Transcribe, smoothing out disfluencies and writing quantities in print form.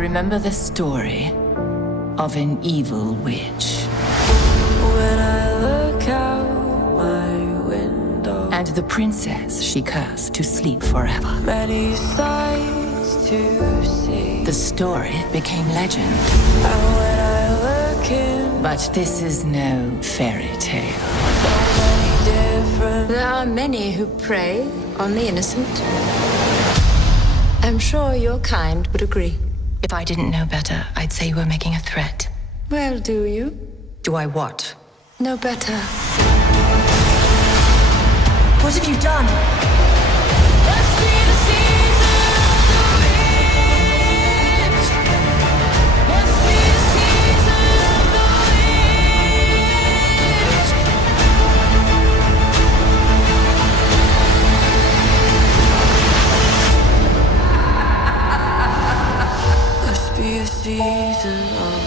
remember the story of an evil witch. When I look out my window, And the princess she cursed to sleep forever. many sights to see. The story became legend. And when I look in, But this is no fairy tale. so many different. There are many who prey on the innocent. I'm sure your kind would agree. If I didn't know better, I'd say you were making a threat. Well, do you? Do I what? Know better. What have you done? Must be the season of the witch. Must be the season of the witch. Must be a season of